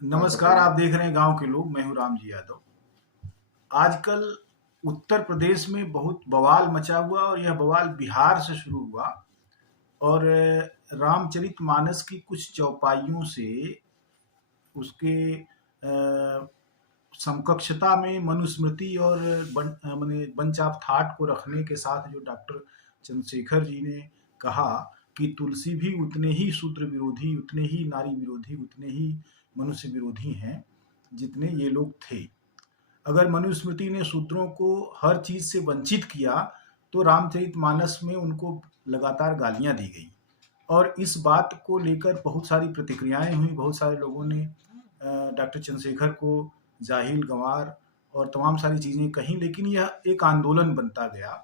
हाँ, नमस्कार, बताइए। आप देख रहे हैं गाँव के लोग, मैं हूँ राम जी यादव। आजकल उत्तर प्रदेश में बहुत बवाल मचा हुआ और यह बवाल बिहार से शुरू हुआ और रामचरितमानस की कुछ चौपाइयों से उसके समकक्षता में मनुस्मृति और माने बंच ऑफ थॉट को रखने के साथ जो डॉक्टर चंद्रशेखर जी ने कहा कि तुलसी भी उतने ही शूद्र विरोधी, उतने ही नारी विरोधी, उतने ही मनुष्य विरोधी हैं जितने ये लोग थे। अगर मनुस्मृति ने शूद्रों को हर चीज से वंचित किया तो रामचरितमानस में उनको लगातार गालियां दी गई और इस बात को लेकर बहुत सारी प्रतिक्रियाएं हुई। बहुत सारे लोगों ने डॉक्टर चंद्रशेखर को जाहिल, गंवार और तमाम सारी चीजें कही, लेकिन यह एक आंदोलन बनता गया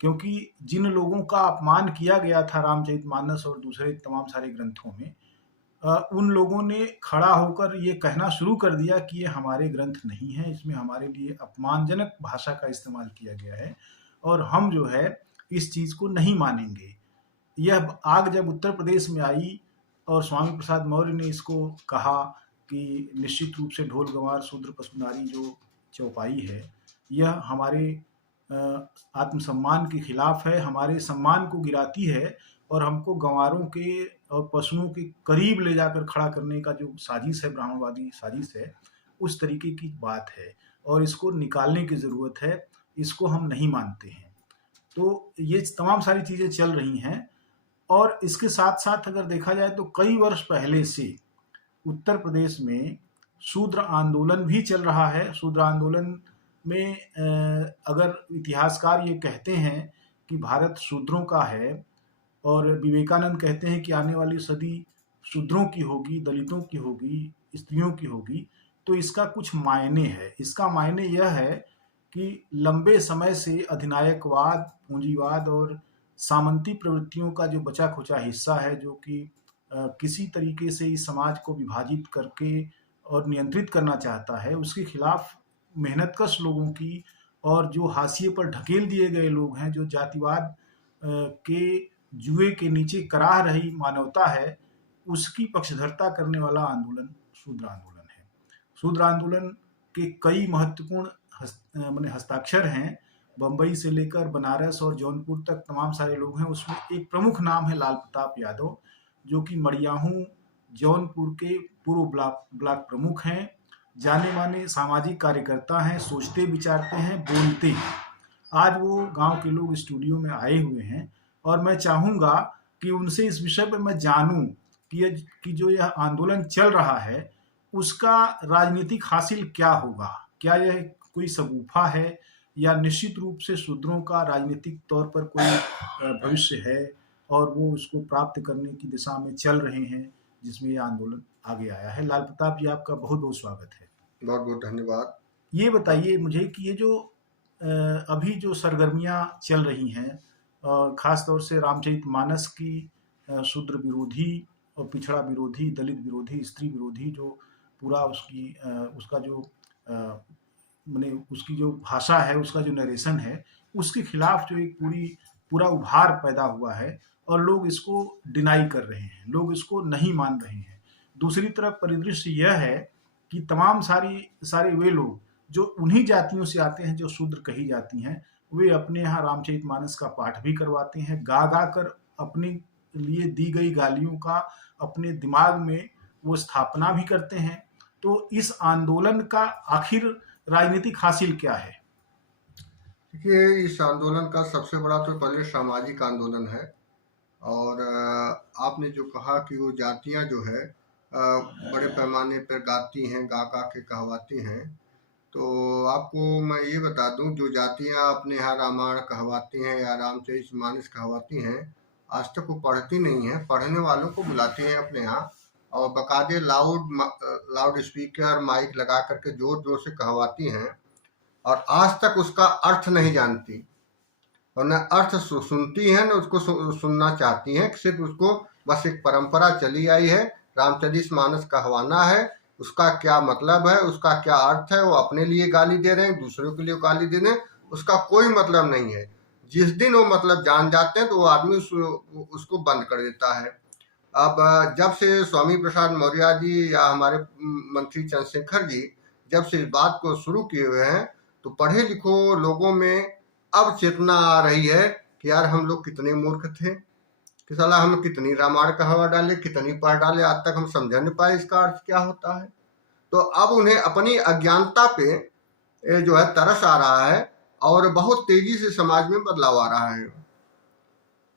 क्योंकि जिन लोगों का अपमान किया गया था रामचरितमानस और दूसरे तमाम सारे ग्रंथों में, उन लोगों ने खड़ा होकर ये कहना शुरू कर दिया कि ये हमारे ग्रंथ नहीं है, इसमें हमारे लिए अपमानजनक भाषा का इस्तेमाल किया गया है और हम जो है इस चीज़ को नहीं मानेंगे। यह आग जब उत्तर प्रदेश में आई और स्वामी प्रसाद मौर्य ने इसको कहा कि निश्चित रूप से ढोल गंवार शूद्र पशु नारी जो चौपाई है, यह हमारे आत्मसम्मान के खिलाफ है, हमारे सम्मान को गिराती है और हमको गंवारों के और पशुओं के करीब ले जाकर खड़ा करने का जो साजिश है, ब्राह्मणवादी साजिश है, उस तरीके की बात है और इसको निकालने की ज़रूरत है। इसको हम नहीं मानते हैं। तो ये तमाम सारी चीज़ें चल रही हैं और इसके साथ-साथ अगर देखा जाए तो कई वर्ष पहले से उत्तर प्रदेश में शूद्र आंदोलन भी चल रहा है। शूद्र आंदोलन में अगर इतिहासकार ये कहते हैं कि भारत शूद्रों का है और विवेकानंद कहते हैं कि आने वाली सदी शूद्रों की होगी, दलितों की होगी, स्त्रियों की होगी, तो इसका कुछ मायने है। इसका मायने यह है कि लंबे समय से अधिनायकवाद, पूंजीवाद और सामंती प्रवृत्तियों का जो बचा-खुचा हिस्सा है, जो कि किसी तरीके से इस समाज को विभाजित करके और नियंत्रित करना चाहता है, उसके खिलाफ मेहनतकश लोगों की और जो हाशिए पर ढकेल दिए गए लोग हैं, जो जातिवाद के जुए के नीचे कराह रही मानवता है, उसकी पक्षधरता करने वाला आंदोलन शूद्र आंदोलन है। शूद्र आंदोलन के कई महत्वपूर्ण माने हस्ताक्षर हैं। बम्बई से लेकर बनारस और जौनपुर तक तमाम सारे लोग हैं। उसमें एक प्रमुख नाम है लाल प्रताप यादव, जो कि मडियाहूं जौनपुर के पूर्व ब्लॉक प्रमुख हैं। जाने माने सामाजिक कार्यकर्ता हैं, सोचते विचारते हैं, बोलते हैं। आज वो गांव के लोग स्टूडियो में आए हुए हैं और मैं चाहूंगा कि उनसे इस विषय पर मैं जानूं कि जो यह आंदोलन चल रहा है उसका राजनीतिक हासिल क्या होगा। क्या यह कोई शगुफा है या निश्चित रूप से शूद्रों का राजनीतिक तौर पर कोई भविष्य है और वो उसको प्राप्त करने की दिशा में चल रहे हैं, जिसमें ये आंदोलन आगे आया है। लाल प्रताप जी, आपका बहुत बहुत स्वागत है। बहुत बहुत धन्यवाद। ये बताइए मुझे कि ये जो अभी जो सरगर्मियाँ चल रही हैं, खास तौर से रामचरितमानस की शूद्र विरोधी और पिछड़ा विरोधी, दलित विरोधी, स्त्री विरोधी जो पूरा उसका जो माने उसकी जो भाषा है, उसका जो नरेशन है, उसके खिलाफ जो एक पूरा उभार पैदा हुआ है और लोग इसको डिनाई कर रहे हैं, लोग इसको नहीं मान रहे हैं। दूसरी तरफ परिदृश्य यह है कि तमाम सारे वे लोग जो उन्हीं जातियों से आते हैं जो शूद्र कही जाती हैं, वे अपने यहाँ रामचरितमानस का पाठ भी करवाते हैं, गा कर अपने लिए दी गई गालियों का अपने दिमाग में वो स्थापना भी करते हैं। तो इस आंदोलन का आखिर राजनीतिक हासिल क्या है? देखिए, इस आंदोलन का सबसे बड़ा तो पहले सामाजिक आंदोलन है। और आपने जो कहा कि वो जातियां जो है बड़े पैमाने पर गाती हैं, गा गा के कहवाती हैं। तो आपको मैं ये बता दूं, जो जातियां अपने यहाँ रामायण कहवाती हैं या रामचरितमानस कहवाती हैं, आज तक वो पढ़ती नहीं है। पढ़ने वालों को बुलाती हैं अपने यहाँ और बकायदे लाउड स्पीकर माइक लगा करके जोर जोर से कहवाती हैं और आज तक उसका अर्थ नहीं जानती और न अर्थ सुनती हैं, न उसको सुनना चाहती हैं। सिर्फ उसको बस एक परंपरा चली आई है, रामचरितमानस कहवाना है, उसका क्या मतलब है, उसका क्या अर्थ है, वो अपने लिए गाली दे रहे हैं, दूसरों के लिए गाली दे रहे हैं, उसका कोई मतलब नहीं है। जिस दिन वो मतलब जान जाते हैं तो वो आदमी उसको बंद कर देता है। अब जब से स्वामी प्रसाद मौर्य जी या हमारे मंत्री चंद्रशेखर जी जब से इस बात को शुरू किए हुए हैं, तो पढ़े लिखो लोगों में अब चेतना आ रही है कि यार हम लोग कितने मूर्ख थे, कि साला हम कितनी रामायण का हवा डाले, कितनी पढ़ डाले, आज तक हम समझ नहीं पाए इसका अर्थ क्या होता है। तो अब उन्हें अपनी अज्ञानता पे जो है तरस आ रहा है और बहुत तेजी से समाज में बदलाव आ रहा है।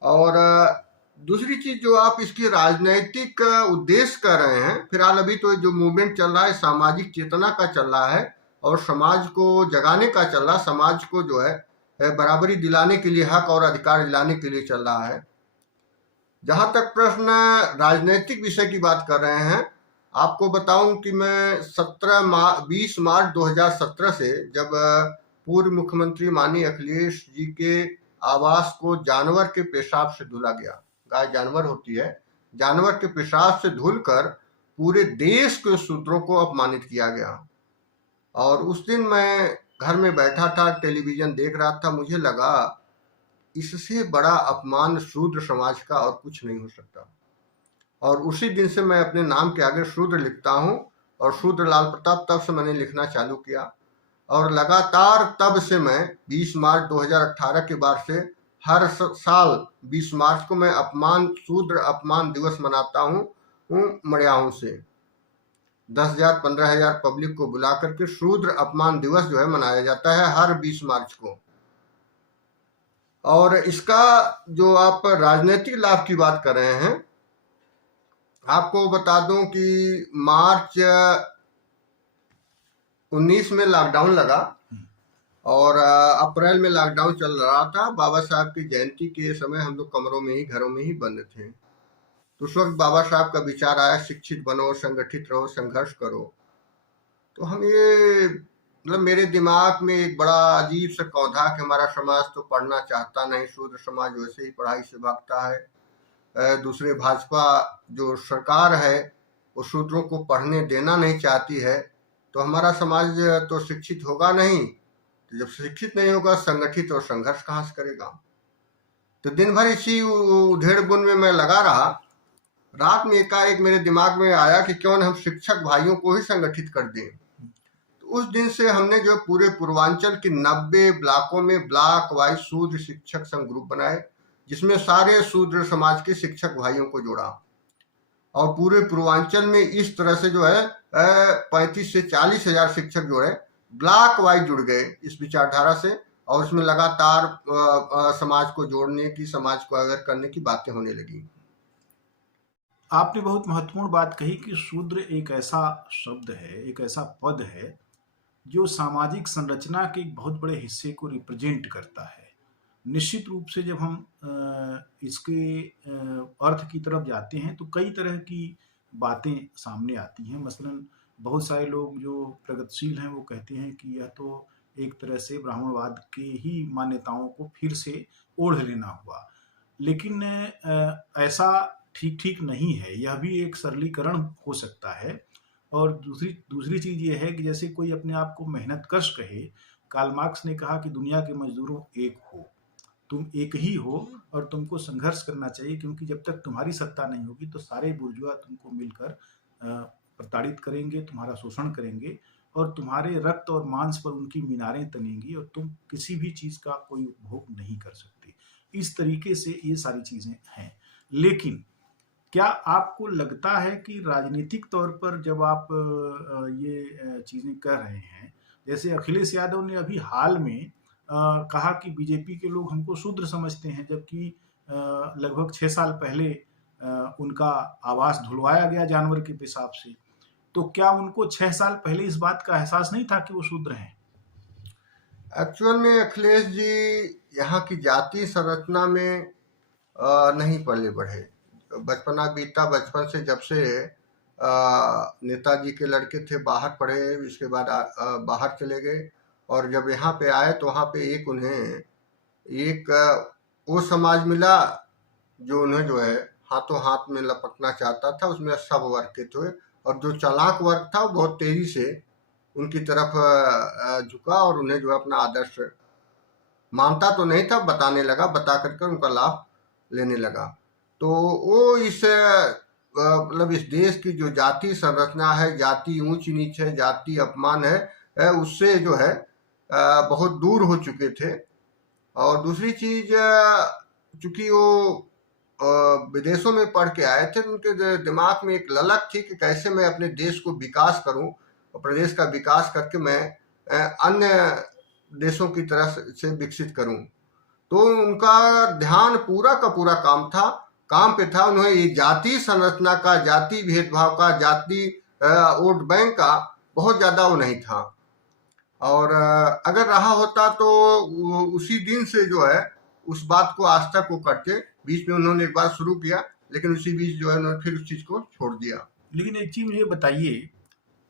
और दूसरी चीज जो आप इसकी राजनैतिक उद्देश्य कर रहे हैं, फिलहाल अभी तो जो मूवमेंट चल रहा है सामाजिक चेतना का चल रहा है और समाज को जगाने का चल रहा है, समाज को जो है बराबरी दिलाने के लिए, हक और अधिकार दिलाने के लिए चल रहा है। जहां तक प्रश्न राजनीतिक विषय की बात कर रहे हैं, आपको बताऊं कि मैं 20 मार्च 2017 से जब पूर्व मुख्यमंत्री माननीय अखिलेश जी के आवास को जानवर के पेशाब से धुला गया, गाय जानवर होती है, जानवर के पेशाब से धुलकर पूरे देश के शूद्रों को अपमानित किया गया। और उस दिन मैं घर में बैठा था, टेलीविजन देख रहा था, मुझे लगा इससे बड़ा अपमान शूद्र समाज का और कुछ नहीं हो सकता। और उसी दिन से मैं अपने नाम के आगे शूद्र लिखता हूँ और शूद्र लाल प्रताप तब से मैंने लिखना चालू किया। और लगातार तब से मैं 20 मार्च 2018 के बाद से हर साल 20 मार्च को मैं शूद्र अपमान दिवस मनाता हूँ मड़ियाहू से 10,000 15,000 पब्लिक को बुला करके शूद्र अपमान दिवस जो है मनाया जाता है हर 20 मार्च को। और इसका जो आप राजनीतिक लाभ की बात कर रहे हैं, आपको बता दूं कि मार्च 19 में लॉकडाउन लगा और अप्रैल में लॉकडाउन चल रहा था। बाबा साहब की जयंती के समय हम लोग कमरों में ही, घरों में ही बंद थे। तो उस वक्त बाबा साहब का विचार आया, शिक्षित बनो, संगठित रहो, संघर्ष करो। तो हम ये मतलब मेरे दिमाग में एक बड़ा अजीब सा कौधा कि हमारा समाज तो पढ़ना चाहता नहीं, शूद्र समाज वैसे ही पढ़ाई से भागता है। दूसरे भाजपा जो सरकार है वो शूद्रों को पढ़ने देना नहीं चाहती है, तो हमारा समाज तो शिक्षित होगा नहीं। तो जब शिक्षित नहीं होगा, संगठित और संघर्ष कहाँ से करेगा। तो दिन भर इसी उधेड़ बुन में मैं लगा रहा। रात में एकाएक मेरे दिमाग में आया कि क्यों न हम शिक्षक भाइयों को ही संगठित कर दें। तो उस दिन से हमने जो पूरे पूर्वांचल की 90 ब्लॉकों में ब्लॉक वाइज शूद्र शिक्षक संघ ग्रुप बनाए, जिसमें सारे शूद्र समाज के शिक्षक भाइयों को जोड़ा। और पूरे पूर्वांचल में इस तरह से जो है 35 से 40 हजार शिक्षक जो है ब्लॉक वाइज जुड़ गए इस विचारधारा से। और उसमें लगातार समाज को जोड़ने की, समाज को अवेयर करने की बातें होने लगी। आपने बहुत महत्वपूर्ण बात कही कि शूद्र एक ऐसा शब्द है, एक ऐसा पद है जो सामाजिक संरचना के एक बहुत बड़े हिस्से को रिप्रेजेंट करता है। निश्चित रूप से जब हम इसके अर्थ की तरफ जाते हैं तो कई तरह की बातें सामने आती हैं। मसलन बहुत सारे लोग जो प्रगतिशील हैं वो कहते हैं कि यह तो एक तरह से ब्राह्मणवाद के ही मान्यताओं को फिर से ओढ़ लेना हुआ, लेकिन ऐसा ठीक नहीं है। यह भी एक सरलीकरण हो सकता है। और दूसरी चीज़ ये है कि जैसे कोई अपने आप को मेहनतकश कहे, कार्ल मार्क्स ने कहा कि दुनिया के मजदूरों एक हो, तुम एक ही हो और तुमको संघर्ष करना चाहिए, क्योंकि जब तक तुम्हारी सत्ता नहीं होगी तो सारे बुर्जुआ तुमको मिलकर प्रताड़ित करेंगे, तुम्हारा शोषण करेंगे और तुम्हारे रक्त और मांस पर उनकी मीनारें तनेंगी और तुम किसी भी चीज़ का कोई उपभोग नहीं कर सकते। इस तरीके से ये सारी चीज़ें हैं। लेकिन क्या आपको लगता है कि राजनीतिक तौर पर जब आप ये चीज़ें कर रहे हैं, जैसे अखिलेश यादव ने अभी हाल में कहा कि बीजेपी के लोग हमको शूद्र समझते हैं, जबकि लगभग 6 साल पहले उनका आवास धुलवाया गया जानवर के पेशाब से। तो क्या उनको 6 साल पहले इस बात का एहसास नहीं था कि वो शूद्र हैं? एक्चुअल में अखिलेश जी यहाँ की जाति संरचना में नहीं पले बढ़े। बचपना बीता, बचपन से जब से नेताजी के लड़के थे बाहर पढ़े, इसके बाद बाहर चले गए और जब यहाँ पे आए तो वहाँ पे उन्हें एक वो समाज मिला जो उन्हें जो है हाथों हाथ में लपकना चाहता था। उसमें सब वर्ग के थे और जो चालाक वर्ग था वो बहुत तेजी से उनकी तरफ झुका और उन्हें जो है अपना आदर्श मानता तो नहीं था, बताने लगा, बता करके उनका लाभ लेने लगा। तो वो इस मतलब इस देश की जो जाति संरचना है, जाति ऊंच नीच है, जाति अपमान है, उससे जो है बहुत दूर हो चुके थे। और दूसरी चीज, चूंकि वो विदेशों में पढ़ के आए थे, उनके दिमाग में एक ललक थी कि कैसे मैं अपने देश को विकास करूं और प्रदेश का विकास करके मैं अन्य देशों की तरह से विकसित करूं। तो उनका ध्यान पूरा का पूरा काम पे था। उन्हें ये जाति संरचना का, जाति भेदभाव का, जाति वोट बैंक का बहुत ज्यादा वो नहीं था। और अगर रहा होता तो उसी दिन से जो है उस बात को आज तक वो करते। बीच में उन्होंने एक बार शुरू किया, लेकिन उसी बीच जो है उन्होंने फिर उस चीज को छोड़ दिया। लेकिन एक चीज मुझे बताइए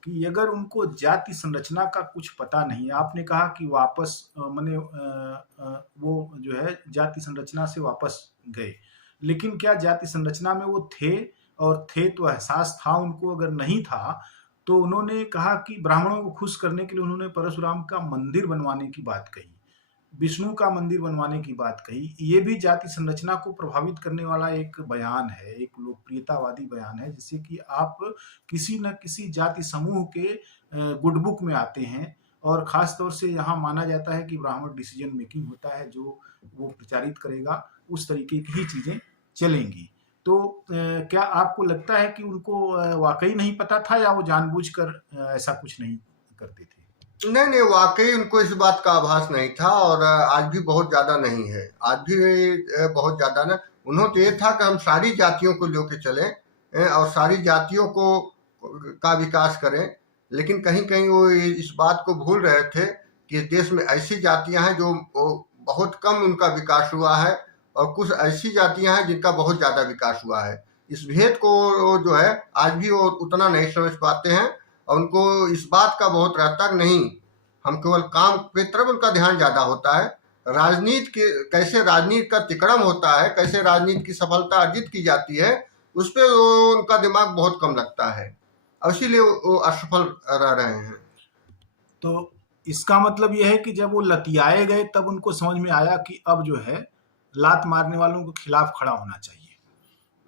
कि अगर उनको जाति संरचना का कुछ पता नहीं, आपने कहा कि वापस वो जो है जाति संरचना से वापस गए, लेकिन क्या जाति संरचना में वो थे? और थे तो एहसास था उनको, अगर नहीं था तो उन्होंने कहा कि ब्राह्मणों को खुश करने के लिए उन्होंने परशुराम का मंदिर बनवाने की बात कही, विष्णु का मंदिर बनवाने की बात कही। ये भी जाति संरचना को प्रभावित करने वाला एक बयान है, एक लोकप्रियतावादी बयान है, जिससे कि आप किसी न किसी जाति समूह के गुड बुक में आते हैं। और खास तौर से यहाँ माना जाता है कि ब्राह्मण डिसीजन मेकिंग होता है, जो वो प्रचारित करेगा उस तरीके की ही चीजें चलेंगी। तो क्या आपको लगता है कि उनको वाकई नहीं पता था, या वो जानबूझकर ऐसा कुछ नहीं करते थे? नहीं नहीं, वाकई उनको इस बात का आभास नहीं था, और आज भी बहुत ज्यादा नहीं है। आज भी बहुत ज्यादा ना, उन्होंने तो ये था कि हम सारी जातियों को लेके चले और सारी जातियों को का विकास करें। लेकिन कहीं कहीं वो इस बात को भूल रहे थे कि इस देश में ऐसी जातियां हैं जो बहुत कम उनका विकास हुआ है, और कुछ ऐसी जातियां हैं जिनका बहुत ज्यादा विकास हुआ है। इस भेद को जो है आज भी वो उतना नहीं समझ पाते हैं, और उनको इस बात का बहुत रहता नहीं। हम केवल काम की तरफ उनका ध्यान ज्यादा होता है। राजनीति के कैसे राजनीति का तिकड़म होता है, कैसे राजनीति की सफलता अर्जित की जाती है, उस पर उनका दिमाग बहुत कम लगता है, और इसीलिए वो असफल रह रहे हैं। तो इसका मतलब यह है कि जब वो लतियाए गए तब उनको समझ में आया कि अब जो है लात मारने वालों के खिलाफ खड़ा होना चाहिए।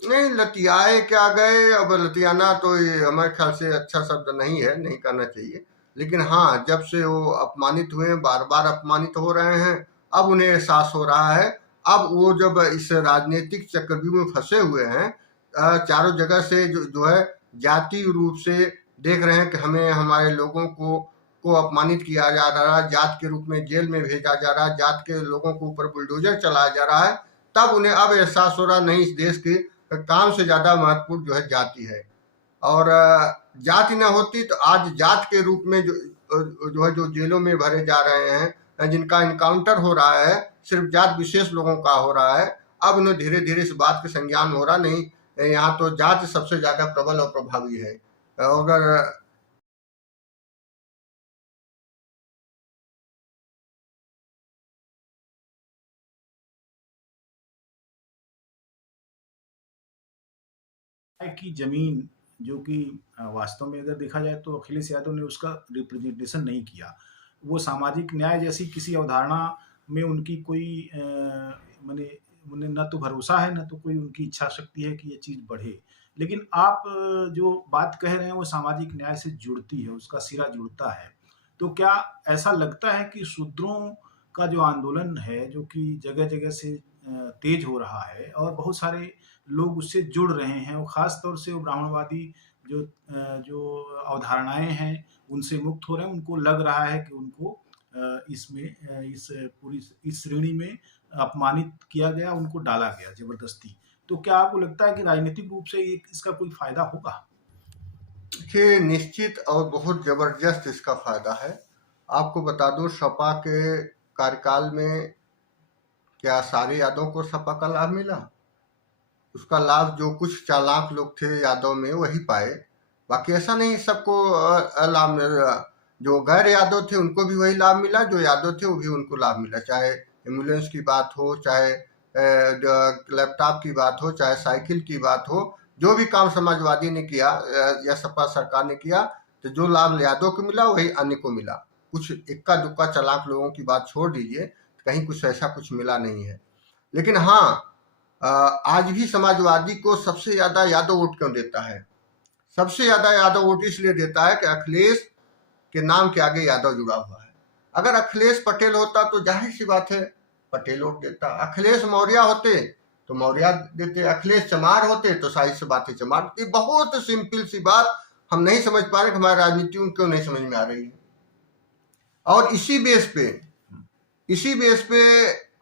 नहीं, लतियाए क्या गए, अब लतियाना तो ये हमारे ख्याल से अच्छा शब्द नहीं है, नहीं करना चाहिए। लेकिन हाँ, जब से वो अपमानित हुए, बार बार अपमानित हो रहे हैं, अब उन्हें एहसास हो रहा है। अब वो जब इस राजनीतिक चक्रव्यूह में फंसे हुए हैं, चारों जगह से जो है जाति रूप से देख रहे हैं कि हमें हमारे लोगों को अपमानित किया जा रहा है, जात के रूप में जेल में भेजा जा रहा है, जात के लोगों को ऊपर बुलडोजर चलाया जा रहा है। तब उन्हें अब एहसास हो रहा, नहीं, इस देश की काम से ज्यादा महत्वपूर्ण जो है जाति है। और जाति न होती तो आज जात के रूप में जो है जो जेलों में भरे जा रहे हैं, जिनका इनकाउंटर हो रहा है, सिर्फ जात विशेष लोगों का हो रहा है। अब उन्हें धीरे धीरे इस बात के संज्ञान हो रहा, नहीं, यहाँ तो जात सबसे ज्यादा प्रबल और प्रभावी है। अगर की जमीन, जो कि वास्तव में अगर देखा जाए तो अखिलेश यादव ने उसका रिप्रेजेंटेशन नहीं किया। वो सामाजिक न्याय जैसी किसी अवधारणा में उनकी कोई मैंने उन्हें न तो भरोसा है, न तो कोई उनकी इच्छा शक्ति है कि ये चीज़ बढ़े। लेकिन आप जो बात कह रहे हैं वो सामाजिक न्याय से जुड़ती है, उसका सिरा जुड़ता है। तो क्या ऐसा लगता है कि शूद्रों का जो आंदोलन है, जो कि जगह-जगह से तेज हो रहा है और बहुत सारे लोग उससे जुड़ रहे हैं, और ख़ास तौर से वो ब्राह्मणवादी जो अवधारणाएँ हैं, उनसे मुक्त हो रहे हैं, उनको लग रहा है कि उनको इस पूरी इस श्रेणी में अपमानित किया गया, उनको डाला गया ज़बरदस्ती। तो क्या आपको लगता है कि राजनीतिक रूप से इसका कोई फ़ायदा होगा? देखिए, निश्चित और बहुत जबरदस्त इसका फायदा है। आपको बता दूं, सपा के कार्यकाल में क्या सारे यादव को सपा का लाभ मिला? उसका लाभ जो कुछ चालाक लोग थे यादव में वही पाए। बाकी ऐसा नहीं सबको लाभ मिला। जो गैर यादव थे उनको भी वही लाभ मिला, जो यादव थे वो भी उनको लाभ मिला। चाहे एम्बुलेंस की बात हो, चाहे लैपटॉप की बात हो, चाहे साइकिल की बात हो, जो भी काम समाजवादी ने किया या सपा सरकार ने किया, तो जो लाभ यादव को मिला वही अन्य को मिला। कुछ इक्का दुक्का चालाक लोगों की बात छोड़ दीजिए, कहीं कुछ ऐसा कुछ मिला नहीं है। लेकिन हाँ, आज भी समाजवादी को सबसे ज्यादा यादव वोट क्यों देता है? सबसे ज्यादा यादव वोट इसलिए देता है कि अखिलेश के नाम के आगे यादव जुड़ा हुआ है। अगर अखिलेश पटेल होता तो जाहिर सी बात है पटेल वोट देता। अखिलेश मौर्य होते तो मौर्य देते। अखिलेश चमार होते तो साहिर से बातें चमार। ये बहुत सिंपल सी बात हम नहीं समझ पा रहे कि हमारी राजनीति क्यों नहीं समझ में आ रही है। और इसी बेस पे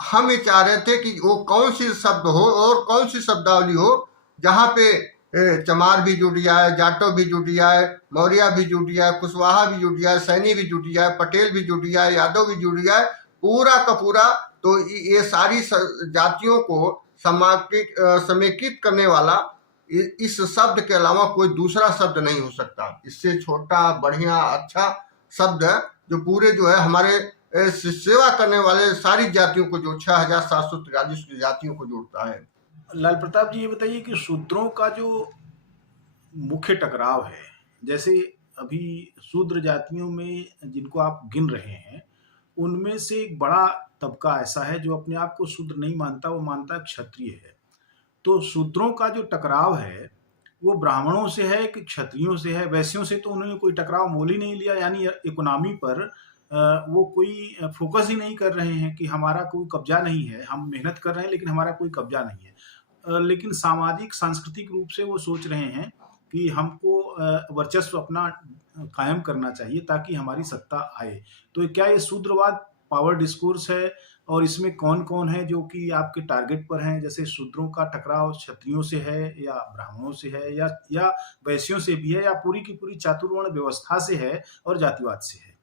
हम ये चाह रहे थे कि वो कौन सी शब्द हो और कौन सी शब्दावली हो जहां पे चमार भी जुट जाए, जाटव भी जुट जाए, मौर्य भी जुट जाए, कुशवाहा भी जुट जाए, सैनी भी जुट जाए, पटेल भी जुट जाए, यादव भी जुट जाए, पूरा का पूरा। तो ये सारी जातियों को समेकित करने वाला इस शब्द के अलावा कोई दूसरा शब्द नहीं हो सकता। इससे छोटा, बढ़िया, अच्छा शब्द जो पूरे जो है हमारे सेवा करने वाले सारी जातियों को, जो 6,743 जातियों को जोड़ता है। लाल प्रताप जी, ये बताइए कि शूद्रों का जो मुख्य टकराव है, जैसे अभी शूद्र जातियों में जिनको आप गिन रहे हैं, उनमें से एक बड़ा तबका ऐसा है जो अपने आप को शूद्र नहीं मानता, वो मानता है क्षत्रिय है। तो शूद्रों का जो टकराव है वो ब्राह्मणों से है कि क्षत्रियों से है? वैश्यों से तो उन्होंने कोई टकराव मोल ही नहीं लिया, यानी इकोनॉमी पर वो कोई फोकस ही नहीं कर रहे हैं कि हमारा कोई कब्जा नहीं है, हम मेहनत कर रहे हैं लेकिन हमारा कोई कब्जा नहीं है। लेकिन सामाजिक सांस्कृतिक रूप से वो सोच रहे हैं कि हमको वर्चस्व अपना कायम करना चाहिए ताकि हमारी सत्ता आए। तो क्या ये शूद्रवाद पावर डिस्कोर्स है? और इसमें कौन-कौन है जो कि आपके टारगेट पर हैं? जैसे शूद्रों का टकराव क्षत्रियों से है या ब्राह्मणों से है या वैश्यों से भी है या पूरी की पूरी चातुर्वर्ण व्यवस्था से है और जातिवाद से है?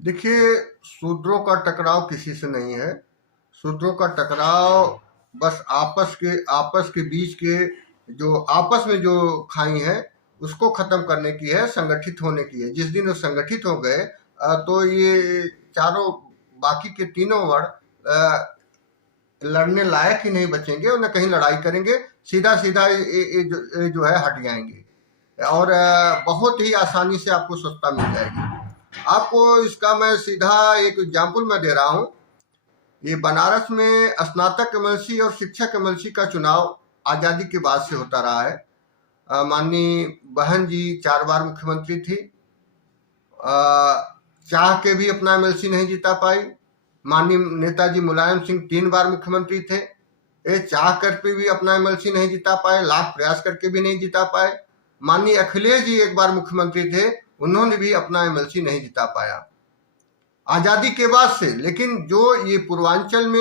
देखिए, शूद्रों का टकराव किसी से नहीं है। शूद्रों का टकराव बस आपस के बीच के जो आपस में जो खाई है उसको खत्म करने की है, संगठित होने की है। जिस दिन वो संगठित हो गए तो ये चारों बाकी के तीनों वर्ण लड़ने लायक ही नहीं बचेंगे और न कहीं लड़ाई करेंगे। सीधा सीधा ये जो है हट जाएंगे और बहुत ही आसानी से आपको सत्ता मिल जाएगी। आपको इसका मैं सीधा एक एग्जाम्पल मैं दे रहा हूँ। ये बनारस में स्नातक एमएलसी और शिक्षक एमएलसी का चुनाव आजादी के बाद से होता रहा है। माननीय बहन जी 4 बार मुख्यमंत्री थी, चाह के भी अपना एमएलसी नहीं जीता पाई। माननीय नेताजी मुलायम सिंह 3 बार मुख्यमंत्री थे, ये चाह करके भी अपना एमएलसी नहीं जीता पाए, लाख प्रयास करके भी नहीं जीता पाए। माननीय अखिलेश जी 1 बार मुख्यमंत्री थे, उन्होंने भी अपना एमएलसी नहीं जीता पाया आजादी के बाद से। लेकिन जो ये पूर्वांचल में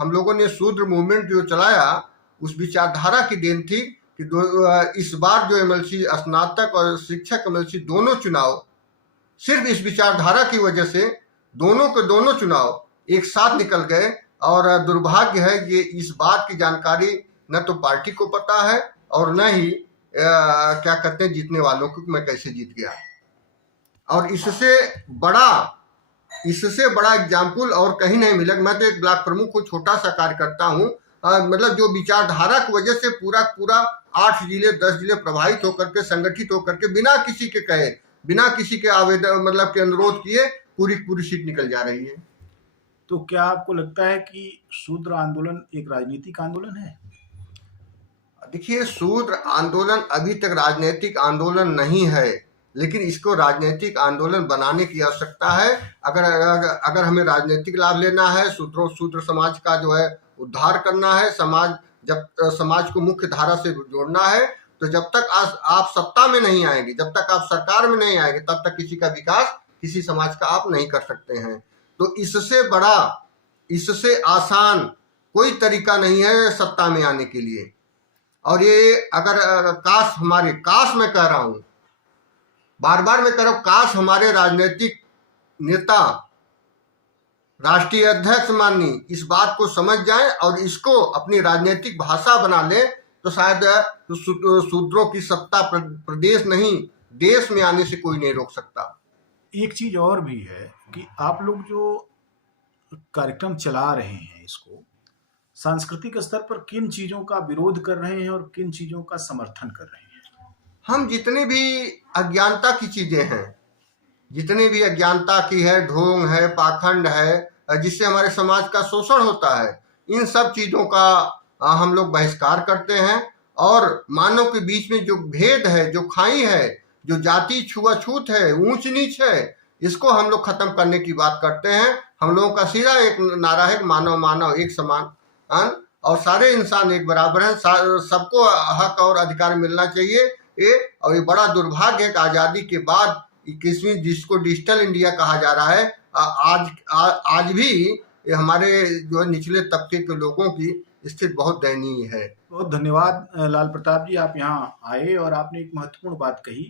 हम लोगों ने शूद्र मूवमेंट जो चलाया, उस विचारधारा की देन थी कि इस बार जो एमएलसी स्नातक और शिक्षक एमएलसी दोनों चुनाव सिर्फ इस विचारधारा की वजह से दोनों के दोनों चुनाव एक साथ निकल गए। और दुर्भाग्य है ये इस बात की जानकारी न तो पार्टी को पता है और न ही क्या कहते हैं जीतने वालों को, मैं कैसे जीत गया। और इससे बड़ा एग्जाम्पल और कहीं नहीं मिला। मैं तो एक ब्लॉक प्रमुख को छोटा सा कार्य करता हूँ, मतलब जो विचारधारा की वजह से पूरा 8 जिले 10 जिले प्रभावित होकर के, संगठित होकर के, बिना किसी के कहे, बिना किसी के आवेदन मतलब के अनुरोध किए पूरी सीट निकल जा रही है। तो क्या आपको लगता है कि शूद्र आंदोलन एक राजनीतिक आंदोलन है? देखिए, शूद्र आंदोलन अभी तक राजनीतिक आंदोलन नहीं है, लेकिन इसको राजनीतिक आंदोलन बनाने की आवश्यकता है। अगर हमें राजनीतिक लाभ लेना है, शूद्र समाज का जो है उद्धार करना है, समाज को मुख्य धारा से जोड़ना है, तो जब तक आप सत्ता में नहीं आएंगे, जब तक आप सरकार में नहीं आएंगे, तब तक किसी का विकास किसी समाज का आप नहीं कर सकते हैं। तो इससे आसान कोई तरीका नहीं है सत्ता में आने के लिए। और ये अगर काश मैं कह रहा हूं, बार बार मैं कह रहा हूं, काश हमारे राजनीतिक नेता, राष्ट्रीय अध्यक्ष माननीय इस बात को समझ जाएं और इसको अपनी राजनीतिक भाषा बना ले, तो शायद शूद्रों की सत्ता प्रदेश नहीं देश में आने से कोई नहीं रोक सकता। एक चीज और भी है कि आप लोग जो कार्यक्रम चला रहे हैं, इसको सांस्कृतिक स्तर पर किन चीजों का विरोध कर रहे हैं और किन चीजों का समर्थन कर रहे हैं? हम जितनी भी अज्ञानता की चीजें हैं, जितनी भी अज्ञानता की है, ढोंग है, पाखंड है, जिससे हमारे समाज का शोषण होता है, इन सब चीज़ों का हम लोग बहिष्कार करते हैं। और मानव के बीच में जो भेद है, जो खाई है, जो जाति छुआछूत है, ऊंच नीच है, इसको हम लोग खत्म करने की बात करते हैं। हम लोगों का सीधा एक नारा है, मानव मानव एक समान, और सारे इंसान एक बराबर हैं, सबको हक और अधिकार मिलना चाहिए। और ये बड़ा दुर्भाग्य है कि आज़ादी के बाद 21वीं, जिसको डिजिटल इंडिया कहा जा रहा है, आज भी ये हमारे जो है निचले तबके के लोगों की स्थिति बहुत दयनीय है। बहुत धन्यवाद लाल प्रताप जी, आप यहाँ आए और आपने एक महत्वपूर्ण बात कही